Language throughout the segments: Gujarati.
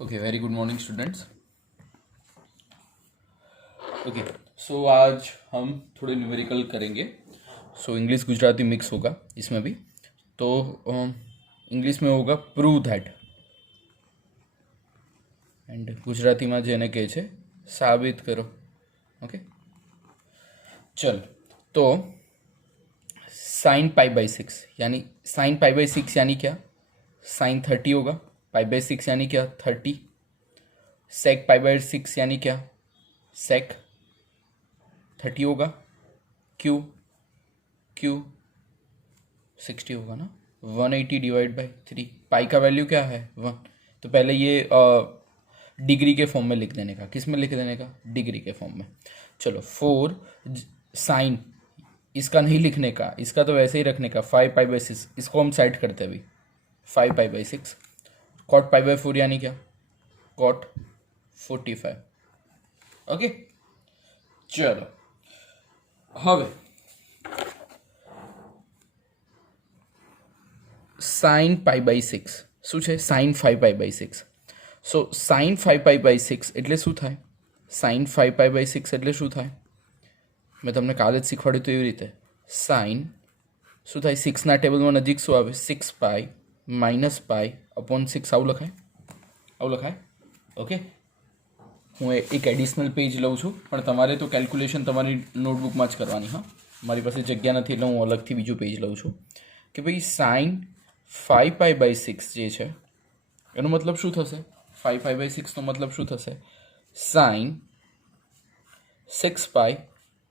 Okay, very good morning students. Okay, so आज हम थोड़े न्यूमेरिकल करेंगे। सो इंग्लिश गुजराती मिक्स होगा इसमें भी। तो इंग्लिश में होगा प्रूव दैट एंड गुजरातीમાં જેને કહે છે સાબિત કરો। ओके, चल तो साइन पाई बाई सिक्स यानी साइन पाई बाई सिक्स यानी क्या? साइन 30 होगा। पाई बाई सिक्स यानी क्या? 30। सेक पाई बाई सिक्स यानी क्या? सेक 30 होगा। क्यू क्यू 60 होगा ना। 180 डिवाइड बाई 3। पाई का वैल्यू क्या है? 1। तो पहले ये डिग्री के फॉर्म में लिख देने का। किस में लिख देने का? डिग्री के फॉर्म में। चलो 4 साइन इसका नहीं लिखने का, इसका तो वैसे ही रखने का। 5 पाई बाई 6 इसको हम साइड करते हैं अभी। 5 pi by 6। Cot pi by 4 यानी क्या? कॉट 45। ओके, चलो હવે સાઇન પાઈ બાય 6 શું છે? Sine 5 pi by 6। So sine 5 pi by 6 એટલે શું થાય? સાઇન 5 પાઈ બાય 6 એટલે શું થાય? મેં તમને કાલે જ શીખવાડ્યું તો એવી રીતે સાઇન શું થાય? 6ના ટેબલમાં નજીક શું આવે? 6 પાઈ માઇનસ પાઈ અપોન 6 આવું લખાય? આવું લખાય? ઓકે, હું એક એડિશનલ પેજ લઉં છું, પણ તમારે તો કેલ્ક્યુલેશન તમારી નોટબુકમાં જ કરવાની। હા, મારી પાસે જગ્યા નથી એટલે હું અલગથી બીજું પેજ લઉં છું કે ભાઈ સાઇન 5 પાઈ બાય 6 જે છે એનો મતલબ શું થશે? 5 પાઈ બાય 6નો મતલબ શું થશે? Sine 6 pi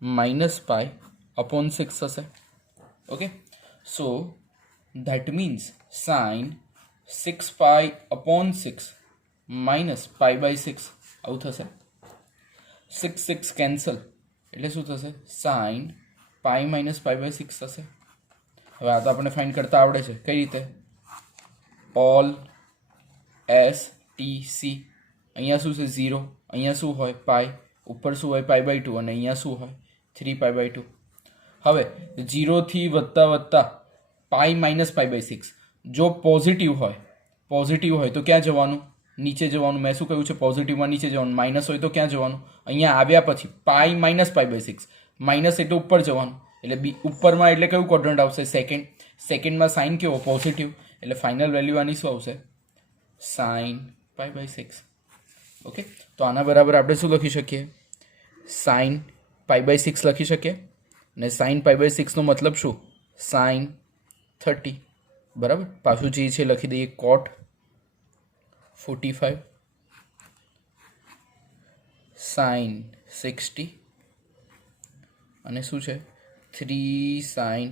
minus pi upon 6 થશે। Okay, so that means sine 6 pi upon 6 minus pi by 6 આવું થશે। 6 6 કેન્સલ એટલે શું થશે? Sine pi minus pi by 6 થશે। હવે આ તો આપણે ફાઇન્ડ કરતા આવડે છે। કઈ રીતે? All S T C. અહીંયા શું છે? 0। અહીંયા શું હોય? પાઈ। ઉપર શું હોય? Pi by 2। અને અહીંયા શું હોય? 3 પાઈ બાય 2। હવે 0થી વધતા વધતા પાઈ માઇનસ પાઈ બાય 6 જો પોઝિટિવ હોય તો ક્યાં જવાનું? નીચે જવાનું। મેં શું કહ્યું છે? પોઝિટિવમાં નીચે જવાનું। માઇનસ હોય તો ક્યાં જવાનું? અહીંયા આવ્યા પછી pi minus pi by 6। Minus એટલે ઉપર જવાનું, એટલે ઉપરમાં એટલે કયું ક્વોડ્રન્ટ આવશે? સેકન્ડ। સેકન્ડમાં સાઇન કેવો? પોઝિટિવ, એટલે ફાઇનલ વેલ્યુ આની શું આવશે? Sign pi by 6। ઓકે, તો આના બરાબર આપણે શું લખી શકીએ? સાઇન પાઈ બાય 6 લખી શકીએ। ને સાઇન પાઈ બાય 6નો મતલબ શું? સાઇન 30 બરાબર। પાછું જે છે લખી દઈએ કોટ 45 સાઇન 60 અને શું છે? 3 સાઇન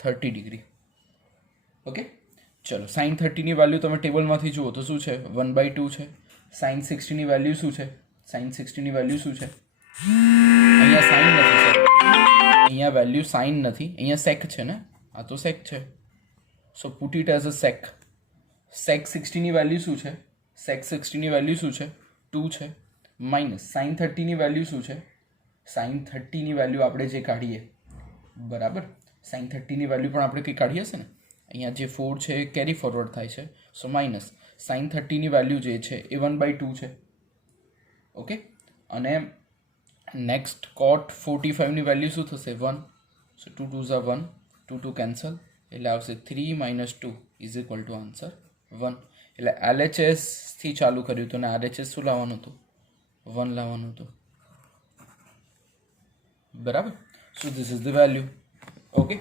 30 ડિગ્રી। ઓકે, ચલો સાઇન 30ની વેલ્યુ તમે ટેબલમાંથી જુઓ તો શું છે? 1/2 છે। સાઇન 60ની વેલ્યુ શું છે? સાઇન 60ની વેલ્યુ શું છે? અહીંયા સાઇન નથી સર, અહીંયા વેલ્યુ સાઇન નથી, અહીંયા સેક છે ને। આ તો સેક છે, so put it as a sec. Sec 60ની વેલ્યુ શું છે? સેક 60ની વેલ્યુ શું છે? 2 છે। માઇનસ સાઇન 30ની વેલ્યુ શું છે? સાઇન 30ની વેલ્યુ આપણે જે કાઢીએ બરાબર, સાઇન 30ની વેલ્યુ પણ આપણે કંઈ કાઢી હશે ને। અહીંયા જે 4 છે એ કેરી ફોરવર્ડ થાય છે, સો માઇનસ સાઇન 30ની વેલ્યુ જે છે એ 1/2 છે। ઓકે, અને નેક્સ્ટ કોટ 45ની વેલ્યુ શું થશે? 1। સો 2 2 ઝા 1, 2 2 કેન્સલ એટલે આવશે 3 - 2 ઇઝ ઇક્વલ ટુ આન્સર 1। એટલે LHSથી ચાલુ કર્યું હતું ને RHS શું લાવવાનું હતું? 1 લાવવાનું હતું બરાબર। So this is the value. Okay,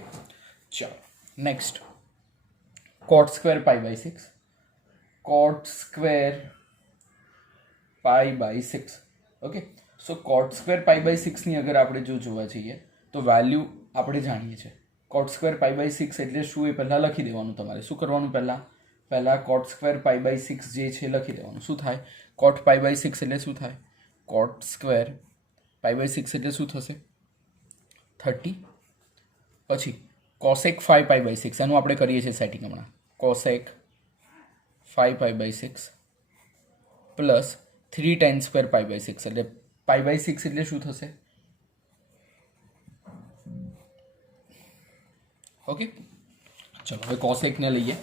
ચાલો next cot square pi by 6। Cot square pi by 6। Okay, so cot square pi by 6ની અગર આપણે જો જોવા જઈએ તો વેલ્યુ આપણે જાણીએ છીએ। કોટ સ્ક્વેર પાઈ બાય 6 એટલે શું એ પહેલાં લખી દેવાનું। તમારે શું કરવાનું? પહેલાં કોટ સ્ક્વેર પાઈ બાય 6 જે છે લખી દેવાનું। શું થાય? કોટ પાઈ બાય 6 એટલે શું થાય? કોટ સ્ક્વેર પાઈ બાય 6 એટલે શું થશે? 30। પછી કોસેક 5 પાઈ બાય 6 એનું આપણે કરીએ છીએ સેટિંગ હમણાં। Cosec 5 pi by 6 plus 3 tan square pi by 6 એટલે પાઈ બાય 6 એટલે શું થશે? ઓકે, ચલો હવે કોસેકને લઈએ।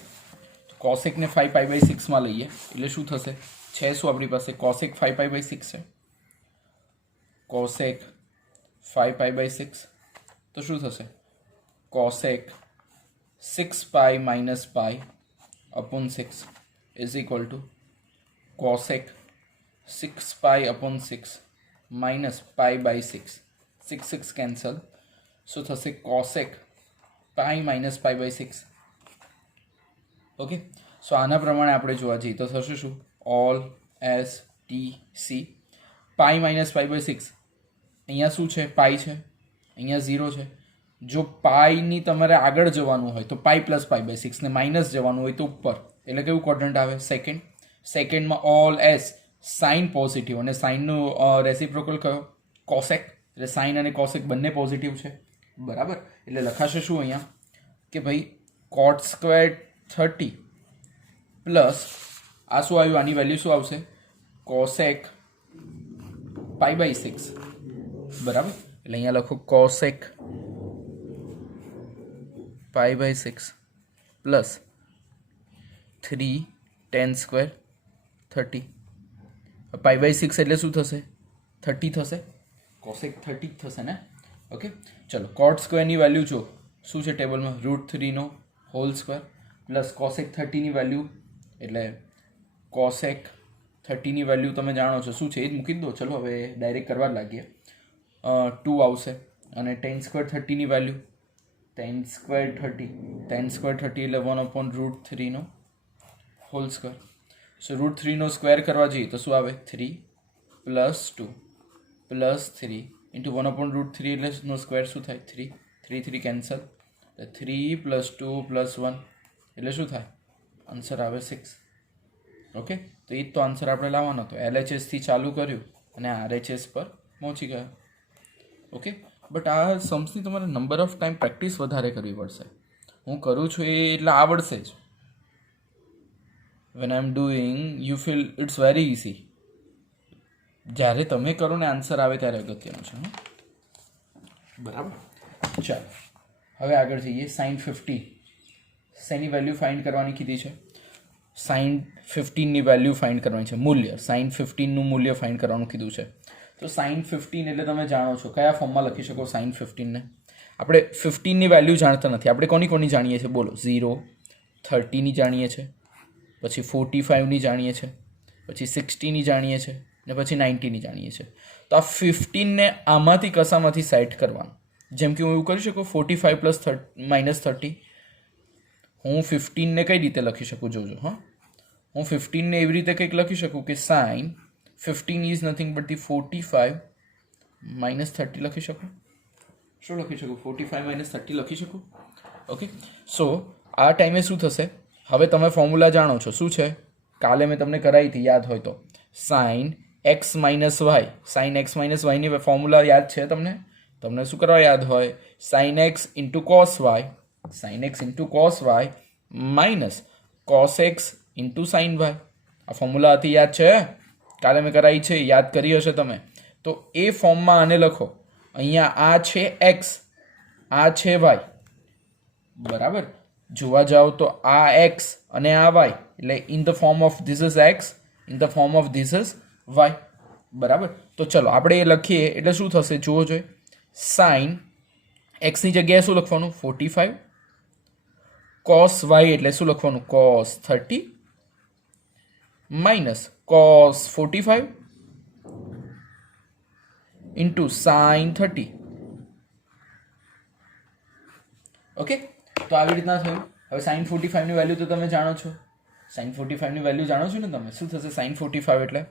કોસેકને 5π/6 માં લઈએ એટલે શું થશે? છે શું આપણી પાસે? કોસેક 5π/6 છે. કોસેક 5π/6 તો શું થશે? Cosec 6π - π/6 is equal to cosec 6π/6 minus π/6. 6 cancel. શું થશે? કોસેક π - π/6. ઓકે, સો આના પ્રમાણે આપણે જોવા જઈએ તો થશે શું? All S T C π - π/6. અહીંયા શું છે? પાઈ છે, અહીંયા 0 છે. જો પાઈની તમારે આગળ જવાનું હોય તો π + π/6 ને માઇનસ જવાનું હોય તો ઉપર, એટલે કેવું ક્વોડ્રન્ટ આવે? સેકન્ડ. સેકન્ડમાં ઓલ એસ સાઇન પોઝિટિવ અને સાઇનનું રેસિપ્રોકલ કયો? કોસેક. એટલે સાઇન અને કોસેક બંને પોઝિટિવ છે, બરાબર. એટલે લખાશે શું અહીંયા કે ભાઈ cot સ્ક્વેર 30 પ્લસ આ શું આવ્યું? આની વેલ્યુ શું આવશે? કોસેક π/6, બરાબર. એટલે અહીંયા લખો કોસેક π/6 પ્લસ 3 tan સ્ક્વેર 30. π/6 એટલે શું થશે? 30 થશે. કોસેક 30 થશે ને? ઓકે, ચલો કોટ સ્ક્વેરની વેલ્યુ જો શું છે ટેબલમાં? √3 હોલ સ્ક્વેર પ્લસ કોસેક 30ની વેલ્યુ, એટલે કોસેક 30ની વેલ્યુ તમે જાણો છો શું છે એ જ મૂકી દો. ચલો હવે ડાયરેક્ટ કરવા લાગીએ. 2 આવશે અને tan સ્ક્વેર 30ની વેલ્યુ tan સ્ક્વેર 30 એટલે 1/√3 હોલ સ્ક્વેર. સો √3 સ્ક્વેર કરવા જઈએ તો શું આવે? 3 + 2 + 3 ઇન્ટુ 1/√3 એટલે નો સ્ક્વેર શું થાય? 3. 3 3 કેન્સલ. 3 + 2 + 1 એટલે શું થાય? આન્સર આવે 6. ઓકે, તો એ જ તો આન્સર આપણે લાવવાનો હતો. LHSથી ચાલુ કર્યું અને RHS પર પહોંચી ગયા. ઓકે, બટ આ सम्सની તમારે નંબર ઓફ ટાઈમ પ્રેક્ટિસ વધારે કરવી પડશે. હું કરું છું એ એટલે આવડશે જ. When I am doing you feel it's very easy. જ્યારે તમે કરો ને આન્સર આવે ત્યારે અગત્યનું છે, બરાબર. ચાલો હવે આગળ જઈએ. sin 50 શેની વેલ્યુ ફાઇન્ડ કરવાની કીધી છે? sin 15ની વેલ્યુ ફાઇન્ડ કરવાની છે, મૂલ્ય. sin 15નું મૂલ્ય ફાઇન્ડ કરવાનું કીધું છે. તો sin 15 એટલે તમે જાણો છો કયા ફોર્મમાં લખી શકો sin 15ને? આપણે 15ની વેલ્યુ જાણતા નથી. આપણે કોની જાણીએ છીએ? બોલો. 0, 30ની જાણીએ છીએ, પછી 45ની જાણીએ છીએ, પછી 60ની જાણીએ છીએ ને પછી 90ની જાણીએ છીએ. તો આ 15ને આમાંથી કશામાંથી સેટ કરવાનું. જેમ કે હું એવું કરી શકું 45 + -30. હું 15ને કઈ રીતે લખી શકું? જોજો. હા, હું 15ને એવી રીતે કંઈક લખી શકું કે sin 15 is nothing but the 45 - 30 લખી શકું. શું લખી શકું? 45 - 30 લખી શકું. ઓકે, સો આ ટાઈમે શું થશે? હવે તમે ફોર્મ્યુલા જાણો છો. શું છે? કાલે મેં તમને કરાવી હતી, યાદ હોય તો. sin x - y. sin x - y ની ફોર્મ્યુલા યાદ છે તમને? તમને શું કરવા યાદ હોય? sin x * cos y. sin x * cos y minus cos x * sin y. આ ફોર્મ્યુલા હતી, યાદ છે? કાલે મેં કરાવી છે, યાદ કરી હશે તમે. તો એ ફોર્મમાં આને લખો. અહીંયા આ છે x, આ છે y, બરાબર. જોવા જાઓ તો આ x અને આ y, એટલે in the form of this is x, in the form of this is y, બરાબર. તો ચલો આપણે એ લખીએ એટલે શું થશે જુઓ જોઈએ. sin x ની જગ્યાએ શું લખવાનું? 45. cos y એટલે શું લખવાનું? cos 30 minus cos 45 into sin 30. Okay, તો આવી રીતના થયું. હવે sin 45ની વેલ્યુ તો તમે જાણો છો. sin 45ની વેલ્યુ જાણો છો ને તમે? શું થશે sin 45 એટલે?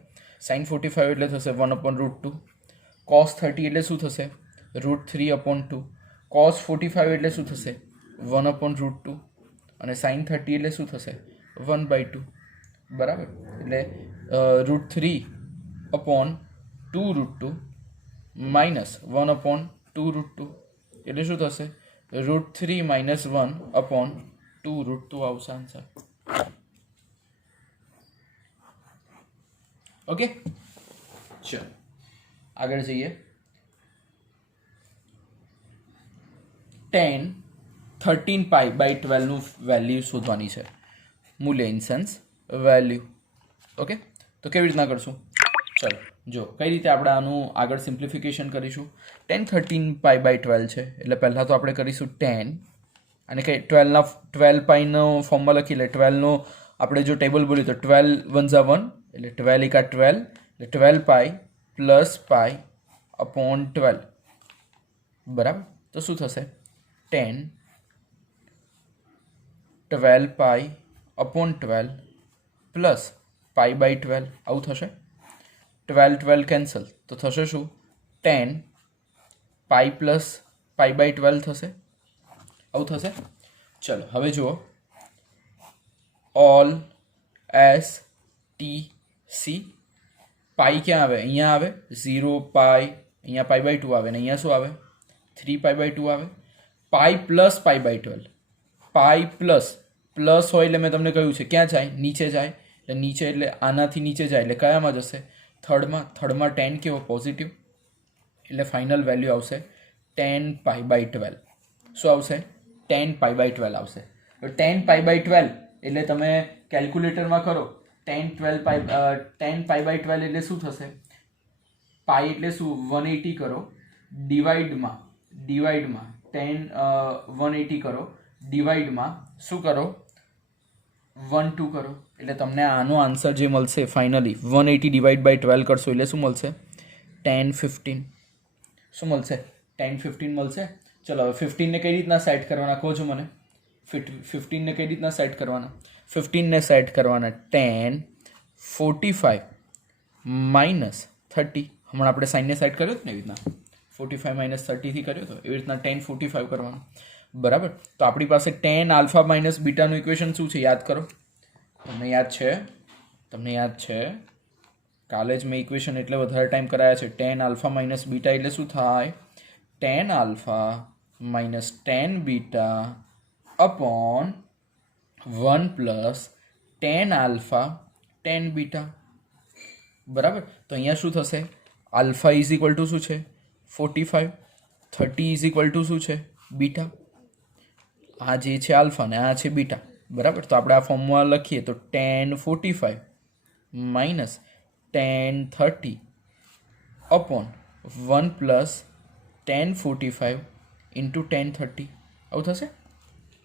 sin 45 એટલે થશે 1/√2. cos 30 એટલે શું થશે? √3/2. cos 45 એટલે શું થશે? 1/√2. અને sin 30 એટલે શું થશે? 1/2, બરાબર. એટલે √3/2√2 માઇનસ 1/2√2 એટલે શું થશે? √3 - 1/2√2 આવશે આન્સર. ઓકે, ચલો આગળ જઈએ. tan 13π/12 નું વેલ્યુ શોધવાની છે. મૂલ્ય ઇન સેન્સ વેલ્યુ. ઓકે, તો કેવી રીતના કરશું? ચલો જો કઈ રીતે આપણે આનું આગળ સિમ્પ્લિફિકેશન કરીશું. 1013π/12 છે એટલે પહેલાં તો આપણે કરીશું 10 અને કંઈ 12πનો ફોર્મમાં લખી લે. 12નો આપણે જો ટેબલ બોલ્યું તો 12 1 ઝા 1 એટલે 12 એકા 12 એટલે 12π પ્લસ પાઈ અપોન 12. બરાબર, તો શું થશે? 10 12π અપોન 12 પ્લસ π/12 આવું થશે. 12 કેન્સલ તો થશે શું? 10 π પ્લસ π/12 થશે. આવું થશે. ચલો હવે જુઓ, ઓલ એસ ટી સી. પાઈ ક્યાં આવે? અહીંયા આવે 0 પાઈ, અહીંયા π/2 આવે ને અહીંયા શું આવે? 3π/2 આવે. Pi plus π/12. પાઈ પ્લસ હોય એટલે મેં તમને કહ્યું છે ક્યાં જાય? નીચે જાય. એટલે નીચે એટલે આનાથી નીચે જાય એટલે કયામાં જશે? થર્ડમાં 10 કેવો? પોઝિટિવ. એટલે ફાઇનલ વેલ્યુ આવશે 10π/12. શું આવશે? 10π/12 આવશે. 10π/12 એટલે તમે કેલ્ક્યુલેટરમાં કરો. 10π/12 એટલે શું થશે? પાઈ એટલે શું? 180 કરો, ડિવાઈડમાં 180 કરો, ડિવાઈડમાં શું કરો? 1/2 કરો. એટલે તમને આનો આન્સર જે મળશે ફાઇનલી 180 ડિવાઈડ/12 કરશો એટલે શું મળશે? 1015. શું મળશે? 1015 મળશે. ચલો હવે 15ને કઈ રીતના સેટ કરવાના કહો છો મને? 15ને કઈ રીતના સેટ કરવાના? 15ને સેટ કરવાના 10 45 માઇનસ 30. હમણાં આપણે સાઇનને સેટ કર્યો હતો ને એવી રીતના 45 માઇનસ 30થી કર્યો હતો એવી રીતના 10 45 કરવાનું. બરાબર, તો આપણી પાસે 10 આલ્ફા માઇનસ બીટાનું ઇક્વેશન શું છે? યાદ કરો. તમને યાદ છે કાલે જ મેં ઇક્વેશન એટલે વધારે ટાઈમ કરાયા છે. 10 આલ્ફા માઇનસ બીટા એટલે શું થાય? 10 alpha minus 10 beta upon 1 plus 10 alpha 10 beta. બરાબર, તો અહીંયા શું થશે? આલ્ફા ઇઝ ઇક્વલ ટુ શું છે? 45. 30 ઇઝ ઇક્વલ ટુ શું છે? બીટા. આ જે છે આલ્ફા ને આ છે બીટા. બરાબર, તો આપણે આ ફોર્મમાં લખીએ તો 10 45 માઇનસ 10 30 અપોન 1 પ્લસ 10 45 ઇન્ટુ 10 30 આવું થશે.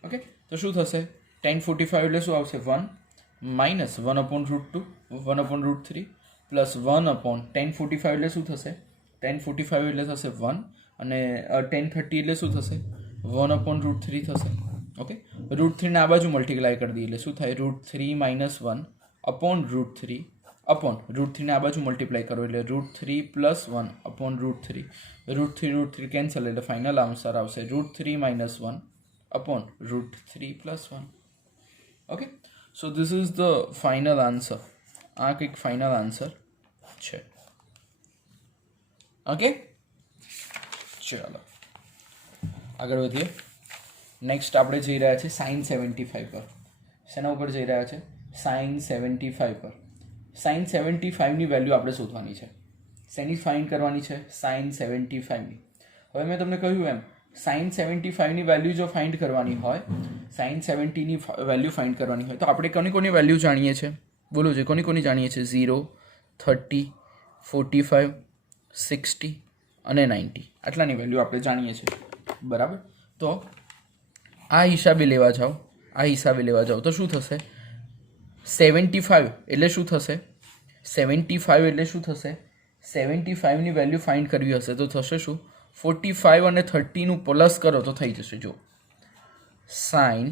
ઓકે, તો શું થશે? 10 45 એટલે શું આવશે? 1 માઇનસ 1/√2 1/√3 પ્લસ 1/10 45 એટલે શું થશે? 10 45 એટલે થશે 1 અને 10 30 એટલે શું થશે? 1/√3 થશે. ઓકે, √3 ને આ બાજુ મલ્ટીપ્લાય કરી દઈએ એટલે શું થાય? √3 માઇનસ 1 √3 ને આ બાજુ મલ્ટીપ્લાય કરો એટલે √3 પ્લસ 1 √3. √3 કેન્સલ એટલે ફાઇનલ આન્સર આવશે √3 minus 1 √3 plus 1. Okay, so this is the final answer. આ કંઈક ફાઇનલ આન્સર છે. ઓકે, ચાલો આગળ વધીએ. નેક્સ્ટ આપણે જઈ રહ્યા છે sin 75 પર. શેના ઉપર જઈ રહ્યા છે? sin 75 પર. sin 75ની વેલ્યુ આપણે શોધવાની છે. શેની ફાઇન્ડ કરવાની છે? sin 75ની. હવે મેં તમને કહ્યું એમ sin 75ની વેલ્યુ જો ફાઇન્ડ કરવાની હોય, sin 70ની વેલ્યુ ફાઇન્ડ કરવાની હોય તો આપણે કોની વેલ્યુ જાણીએ છીએ? બોલો છે કોની જાણીએ છીએ? 0, 30, 45, 60 અને 90 આટલાની વેલ્યુ આપણે જાણીએ છીએ. બરાબર, તો આ હિસાબે લેવા જાઓ તો શું થશે? 75 એટલે શું થશે? 75ની વેલ્યુ ફાઇન્ડ કરવી હશે તો થશે શું? 45 અને 30નું પ્લસ કરો તો થઈ જશે. જો sin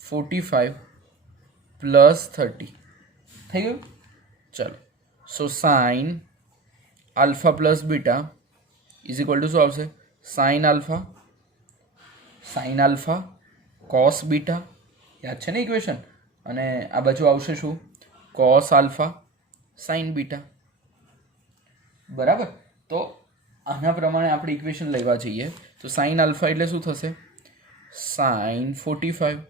45 પ્લસ 30 થઈ ગયું. ચલો, સો sin alpha plus beta is equal two શું આવશે? sin alpha cos beta. યાદ છે ને ઇક્વેશન? અને આ બાજુ આવશે શું? cos alpha sin beta. બરાબર, તો આના પ્રમાણે આપણે ઇક્વેશન લેવા જઈએ તો sin આલ્ફા એટલે શું થશે? sin 45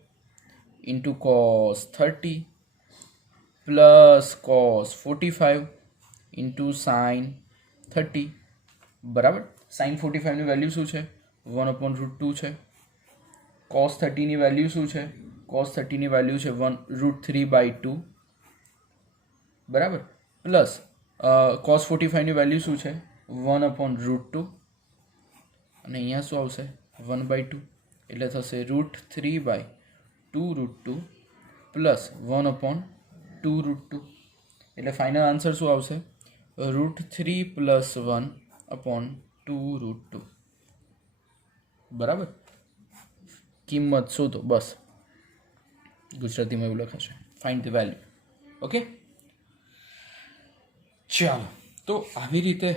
into cos 30 plus cos 45 into sin 30. બરાબર, sin 45ની વેલ્યુ શું છે? 1/√2 છે. cos 30ની વેલ્યુ શું છે? cos 30 ની વેલ્યુ છે 1√3/2 બરાબર, પ્લસ cos 45 ની વેલ્યુ શું છે 1/√2 અને અહીંયા શું આવશે 1/2 એટલે થશે √3/2√2 પ્લસ 1/2√2 એટલે ફાઇનલ આન્સર શું આવશે √3 + 1/2√2 બરાબર. કિંમત શોધો, બસ ગુજરાતીમાં એવું લખાશે ફાઇન્ડ ધ વેલ્યુ. ઓકે, ચાલો તો આવી રીતે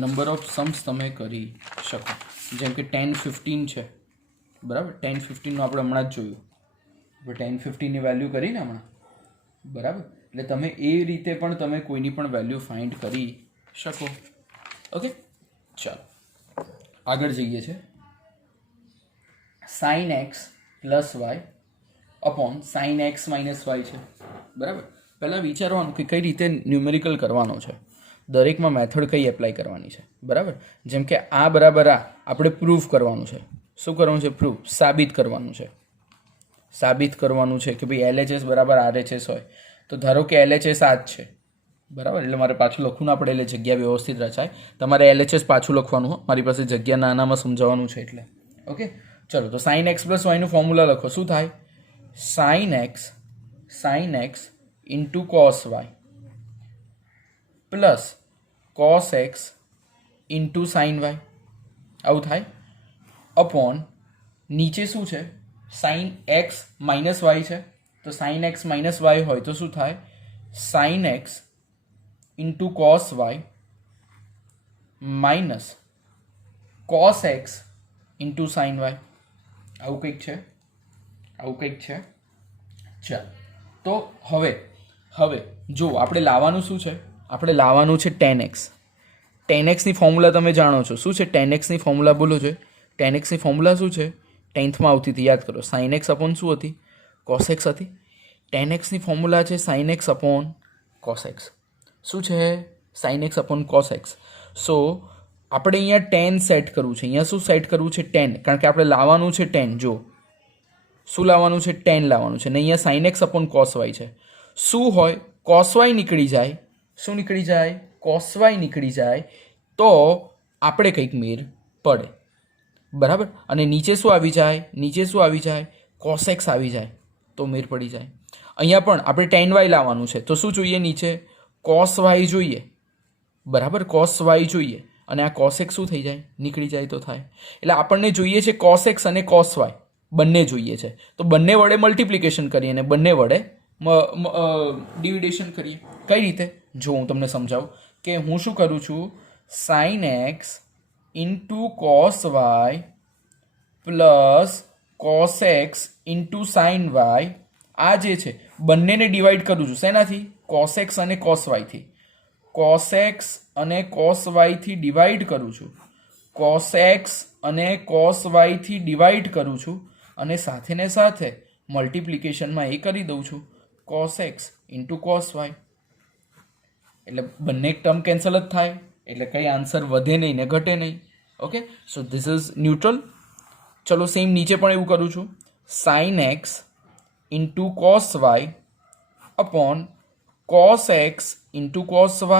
નંબર ઓફ सम्स તમે કરી શકો. જેમ કે 10 15 છે બરાબર, 10 15 નું આપણે હમણાં જ જોયું, આપણે 10 15 ની વેલ્યુ કરીને હમણાં બરાબર. એટલે તમે એ રીતે પણ તમે કોઈની પણ વેલ્યુ ફાઇન્ડ કરી શકો. ઓકે, ચાલો આગળ જઈએ છે. sin x + y upon sin x - y છે બરાબર. પહેલાં વિચારવાનું કે કઈ રીતે ન્યુમેરિકલ કરવાનો છે, દરેકમાં મેથડ કઈ એપ્લાય કરવાની છે બરાબર. જેમ કે આ બરાબર આ આપણે પ્રૂફ કરવાનું છે. શું કરવાનું છે? પ્રૂફ, સાબિત કરવાનું છે. સાબિત કરવાનું છે કે ભાઈ LHS બરાબર RHS હોય તો ધારો કે LHS આ જ છે બરાબર. એટલે મારે પાછું લખવું ના પડે, એટલે જગ્યા વ્યવસ્થિત રચાય. તમારે LHS પાછું લખવાનું હોય, મારી પાસે જગ્યા નાનામાં સમજાવવાનું છે એટલે. ઓકે, ચલો તો sin x + y નું ફોર્મ્યુલા લખો. શું થાય? sin x * cos y plus cos x * sin y આવું થાય અપોન નીચે શું છે sin x - y છે તો sin x - y હોય તો શું થાય sin x * cos y minus cos x * sin y આવું કંઈક છે, આવું કંઈક છે. ચાલો તો હવે જો આપણે લાવવાનું શું છે, આપણે લાવવાનું છે tan x. tan x ની ફોર્મ્યુલા તમે જાણો છો. શું છે tan x ની ફોર્મ્યુલા? બોલો છે tan x ની ફોર્મ્યુલા શું છે? 10th માં આવતી હતી, યાદ કરો. sin x અપોન શું હતી? cos x હતી. tan x ની ફોર્મ્યુલા છે sin x upon cos x. શું છે? sin x upon cos x. સો આપણે અહીંયા tan સેટ કરવું છે. અહીંયા શું સેટ કરવું છે? tan, કારણ કે આપણે લાવવાનું છે tan. જો શું લાવવાનું છે? tan લાવવાનું છે. ને અહીંયા sin x upon cos y છે. શું હોય? cos y નીકળી જાય. શું નીકળી જાય? cos y નીકળી જાય તો આપણે કંઈક મેર પડે બરાબર. અને નીચે શું આવી જાય? નીચે શું આવી જાય? cos x આવી જાય તો મેર પડી જાય. અહીંયા પણ આપણે tan y લાવવાનું છે તો શું જોઈએ? નીચે cos y જોઈએ બરાબર, cos y જોઈએ. અને આ cos x શું થઈ જાય? નીકળી જાય તો થાય. એટલે આપણને જોઈએ છે cos x અને cos y બંને જોઈએ છે તો બંને વડે મલ્ટિપ્લિકેશન કરીએ અને બંને વડે ડિવિડેશન કરીએ. કઈ રીતે? જો હું તમને સમજાવું કે હું શું કરું છું, sin x * cos y plus cos x * sin y આ જે છે બંનેને ડિવાઈડ કરું છું. શેનાથી? cos x અને cos y થી. cos x અને cos y થી ડિવાઈડ કરું છું. cos x અને cos y થી ડિવાઈડ કરું છું અને સાથે ને સાથે મલ્ટિપ્લિકેશનમાં એ કરી દઉં છું cos x * cos y. એટલે બંને ટર્મ કેન્સલ જ થાય એટલે કંઈ આન્સર વધે નહીં ને ઘટે નહીં. Okay, so this is neutral. ચલો સેમ નીચે પણ એવું કરું છું. sin x * cos y upon cos x * cos y.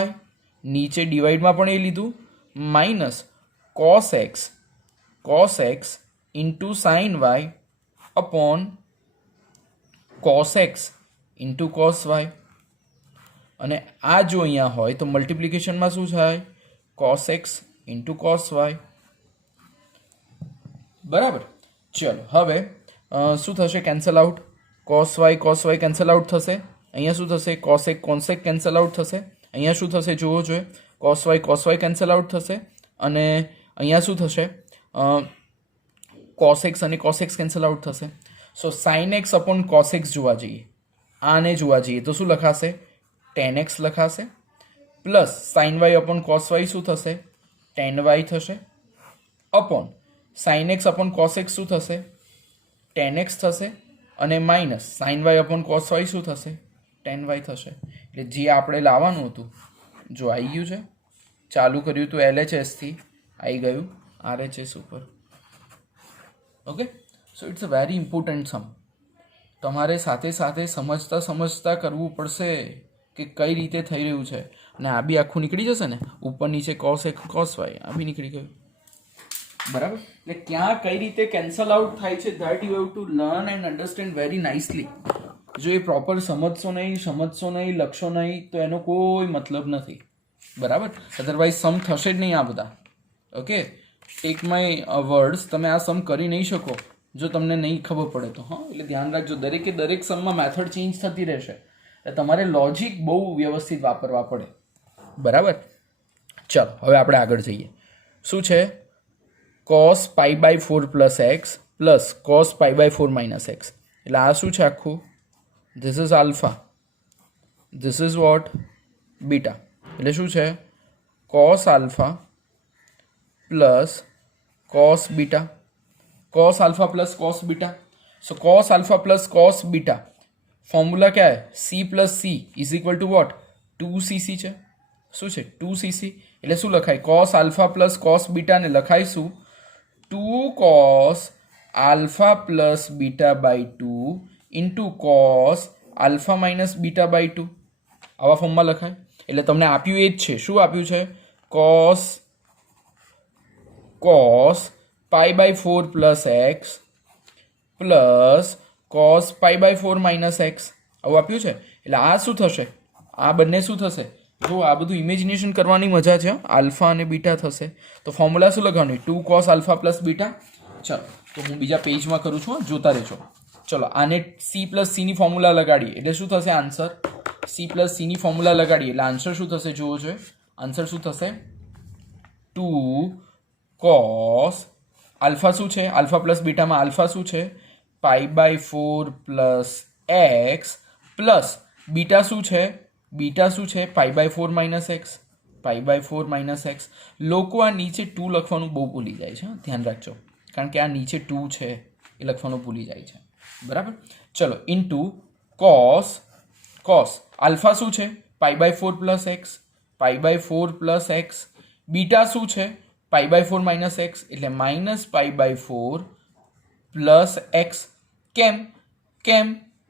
નીચે ડિવાઈડમાં પણ એ લીધું minus cos x * sin y upon cos x * cos y. અને આ જો અહીંયા હોય તો મલ્ટિપ્લિકેશનમાં શું થાય? cos x * cos y બરાબર. ચલો હવે શું થશે? Cancel out. cos y cancel out થશે. અહીંયા શું થશે? cos x કેન્સલ આઉટ થશે. અહીંયા શું થશે? જોવો જોઈએ. cos y કેન્સલ આઉટ થશે અને અહીંયા શું થશે? cos x અને cos x કેન્સલ આઉટ થશે. સો sin x upon cos x જોવા જઈએ, આને જોવા જઈએ તો શું લખાશે? tan x લખાશે plus sin y upon cos y શું થશે? tan y થશે upon sin x upon cos x શું થશે? tan x થશે અને minus sin y upon cos y શું થશે? tan y થશે. એટલે જે આપણે લાવવાનું હતું જો આવી ગયું છે. ચાલુ કર્યું હતું LHS થી, આવી ગયું RHS ઉપર. Okay, so it's a very important sum. તમારે સાથે સાથે સમજતા સમજતા કરવું પડશે કે કઈ રીતે થઈ રહ્યું છે. અને આ બી આખું નીકળી જશે ને, ઉપર નીચે cos x cos y આ બી નીકળી ગયું. બરાબર. એટલે ક્યાં કઈ રીતે કેન્સલ આઉટ થાય છે that you have to learn and understand very nicely. જો એ પ્રોપર સમજશો નહીં, લખશો નહીં તો એનો કોઈ મતલબ નથી. બરાબર. અધરવાઇઝ સમ થશે જ નહીં આ બધા. ઓકે, ટેક માય વર્ડ્સ, તમે આ સમ કરી નહીં શકો જો તમને નહીં ખબર પડે તો. હા, એટલે ધ્યાન રાખજો, દરેક સમમાં મેથડ ચેન્જ થતી રહેશે, એટલે તમારે લોજિક બહુ વ્યવસ્થિત વાપરવા પડે. બરાબર. ચાલો હવે આપણે આગળ જઈએ. શું છે? cos pi by 4 plus x plus cos pi by 4 minus x. એટલે આ શું છે આખું? This is alpha, this is what? Beta. એટલે શું છે? cos alpha plus cos beta. cos alpha plus cos beta. So cos alpha plus cos beta formula क्या है? c plus c is equal to what? 2cc છે. શું છે? 2cc. એટલે શું લખાય? cos alpha plus cos beta ને લખાય શું? 2 cos alpha plus beta by 2 into cos alpha minus beta by 2. આવા ફોર્મમાં લખાય. એટલે તમને આપ્યું એ જ છે. શું આપ્યું છે? cos pi by 4 plus x plus cos pi by 4 minus x આવું આપ્યું છે. એટલે આ શું થશે? આ બંને શું થશે? જો આ બધું ઇમેજિનેશન કરવાની મજા છે. આલ્ફા અને બીટા થશે. તો ફોર્મ્યુલા શું લગાવવાની? 2 cos alpha plus બીટા. ચલો તો હું બીજા પેજમાં કરું છું, જોતા રહેજો. ચલો આને c પ્લસ c ની ફોર્મ્યુલા લગાડીએ એટલે શું થશે આન્સર? c પ્લસ c ની ફોર્મ્યુલા લગાડીએ એટલે આન્સર શું થશે? જુઓ જોઈએ. આન્સર શું થશે? 2 cos આલ્ફા શું છે? આલ્ફા પ્લસ બીટામાં આલ્ફા શું છે? Pi by 4 plus x plus beta શું છે? બીટા શું છે? Pi by 4 minus x. Pi by 4 minus x. લોકો આ નીચે 2 લખવાનું બહુ ભૂલી જાય છે, ધ્યાન રાખજો, કારણ કે આ નીચે 2 છે એ લખવાનું ભૂલી જાય છે. બરાબર. ચલો ઇન્ટુ કોસ આલ્ફા શું છે? Pi by 4 plus x. Pi by 4 plus x. Beta શું છે? Pi by 4 minus x. એટલે minus pi by 4 plus x. કેમ?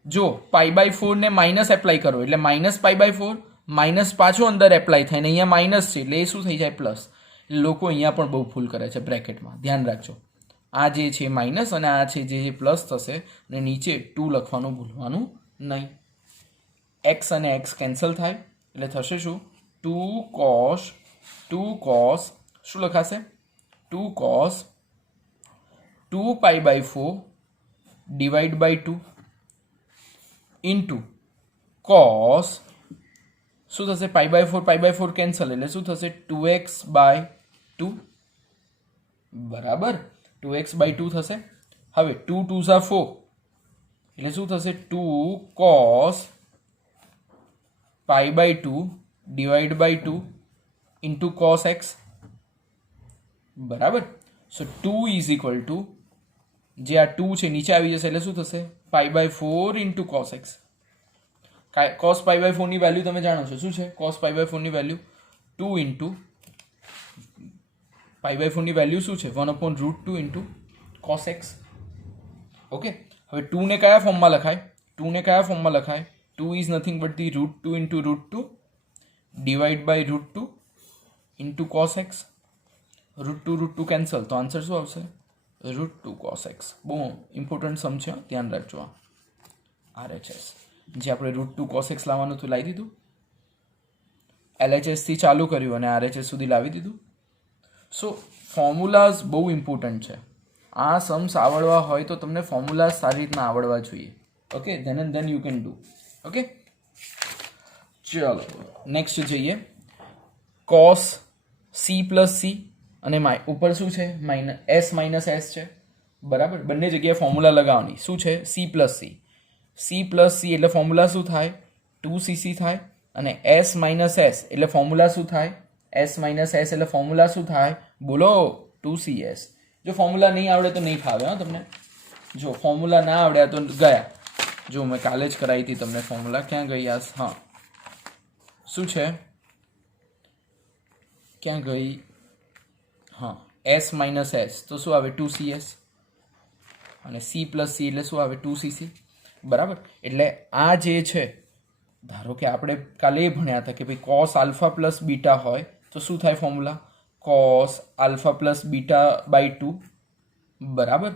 જો પાઈ બાય 4 ને માઇનસ એપ્લાય કરો એટલે માઇનસ પાઈ બાય 4 માઇનસ પાછું અંદર એપ્લાય થાય ને અહીંયા માઇનસ છે એટલે એ શું થઈ જાય? પ્લસ. લોકો અહીંયા પણ બહુ ભૂલ કરે છે બ્રેકેટમાં, ધ્યાન રાખજો. આ જે છે માઇનસ અને આ છે જે પ્લસ થશે અને નીચે 2 લખવાનું ભૂલવાનું નહીં. એક્સ અને એક્સ કેન્સલ થાય એટલે થશે શું? 2 cos શું લખાશે? 2 cos 2 pi by 4 divide by 2 into cos શું થશે? પાઈ બાય 4 કેન્સલ એટલે શું થશે? 2x by 2. બરાબર. 2x બાય 2 થશે. હવે 2 2s are 4 એટલે શું થશે? 2 cos pi by 2 divide by 2 into cos x. બરાબર. સો 2 ઇઝ ઇક્વલ ટુ જે આ 2 છે નીચે આવી જશે એટલે શું થશે? Pi by 4 into cos x. cos pi by 4 ની વેલ્યુ તમે જાણો છો. શું છે cos પાઈ બાય 4 ની વેલ્યુ? 2 ઇન્ટુ પાઈ બાય 4 ની વેલ્યુ શું છે? 1/√2 ઇન્ટુ cos x. ઓકે. હવે 2 ને કયા ફોર્મમાં લખાય? 2 is nothing but the √2 into √2 divide by √2 into cos x. √2 cancel તો આન્સર શું આવશે? √2 cos x. બહુ ઇમ્પોર્ટન્ટ સમ છે, ધ્યાન રાખજો. RHS જે આપણે √2 cos x લાવવાનું હતું લાવી દીધું. LHS થી ચાલુ કર્યું અને RHS સુધી લાવી દીધું. સો ફોર્મ્યુલાઝ બહુ ઇમ્પોર્ટન્ટ છે. આ સમ્સ આવડવા હોય તો તમને ફોર્મ્યુલાઝ સારી રીતના આવડવા જોઈએ. Okay, then you can do. Okay, ચલો નેક્સ્ટ જઈએ. cos c પ્લસ c અને ઉપર શું છે? s માઇનસ s છે. બરાબર. બંને જગ્યાએ ફોર્મ્યુલા લગાવવાની. શું છે? c પ્લસ c એટલે ફોર્મ્યુલા શું થાય? 2cc થાય. અને s માઇનસ s એટલે ફોર્મ્યુલા શું થાય? s માઇનસ s એટલે ફોર્મ્યુલા શું થાય? બોલો, 2cs. જો ફોર્મ્યુલા નહીં આવડે તો નહીં ફાવે. હા તમને, જો ફોર્મ્યુલા ના આવડ્યા તો ગયા. જો મેં કાલે જ કરાવી હતી તમને ફોર્મ્યુલા. ક્યાં ગઈ? હા, શું છે? ક્યાં ગઈ? હા, s માઇનસ s તો શું આવે? 2cs. અને c પ્લસ c એટલે શું આવે? 2cc. બરાબર. એટલે આ જે છે, ધારો કે આપણે કાલે એ ભણ્યા હતા કે ભાઈ કોસ આલ્ફા પ્લસ બીટા હોય તો શું થાય formula? Cos alpha plus beta by 2. બરાબર.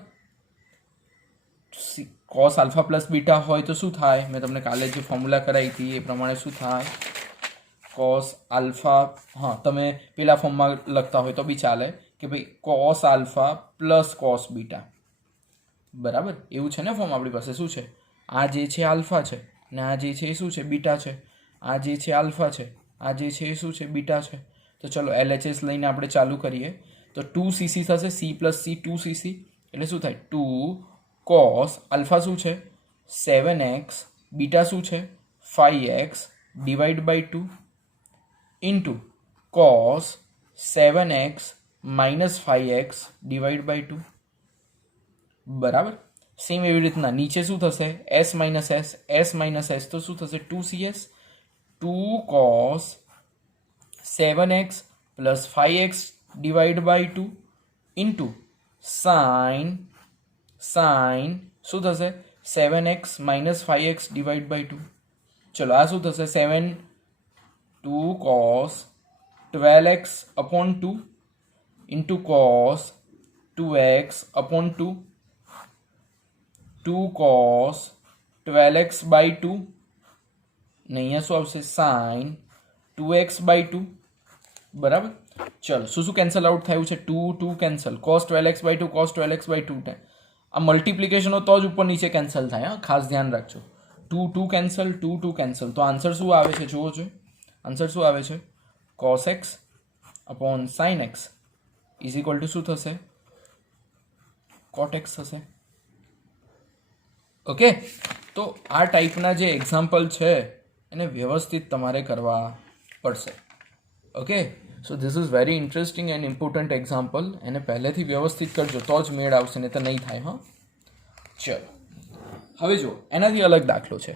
કોસ આલ્ફા પ્લસ બીટા હોય તો શું થાય? મેં તમને કાલે જે ફોર્મ્યુલા કરાવી હતી એ પ્રમાણે શું થાય? કોસ આલ્ફા, હા તમે પેલા ફોર્મમાં લખતા હોય તો બી ચાલે કે ભાઈ cos alpha plus cos beta. બરાબર, એવું છે ને ફોર્મ આપણી પાસે. શું છે? આ જે છે આલ્ફા છે ને આ જે છે એ શું છે? બીટા છે. આ જે છે આલ્ફા છે, આ જે છે એ શું છે? બીટા છે. તો ચલો LHS લઈને આપણે ચાલુ કરીએ. તો 2cc થશે, c પ્લસ c 2cc એટલે શું થાય? 2 કોસ આલ્ફા શું છે? 7x, બીટા શું છે? 5x divide by 2 into cos 7x minus 5x divide by 2. બરાબર. સેમ એવી રીતના નીચે શું થશે? s માઇનસ s તો શું થશે? 2cs. 2 cos 7x plus 5x divide by 2 into sine શું થશે? 7x minus 5x divide by 2. ચલો આ શું થશે? 2 cos 12x upon 2 into cos 2x upon 2. 2 cos 12x by 2 ને અહીંયા શું આવશે? Sine 2x by 2. બરાબર. ચલો શું કેન્સલ આઉટ થયું છે? 2 cancel. cos 12x by 2 cos 12x by 2. આ મલ્ટિપ્લિકેશનો તો જ ઉપર નીચે કેન્સલ થાય. હા, ખાસ ધ્યાન રાખજો. 2 કેન્સલ, 2 કેન્સલ. તો આન્સર શું આવે છે? જુઓ છો, આન્સર શું આવે છે? cos x upon sin x is equal two શું થશે? cot x થશે. ઓકે. તો આ ટાઈપના જે એક્ઝામ્પલ છે એને વ્યવસ્થિત તમારે કરવા પડશે. Okay. So this is very interesting and important example. એને પહેલેથી વ્યવસ્થિત કરજો તો જ મેળ આવશે, નહીં તો નહીં થાય. હા, ચલો હવે જુઓ, એનાથી અલગ દાખલો છે.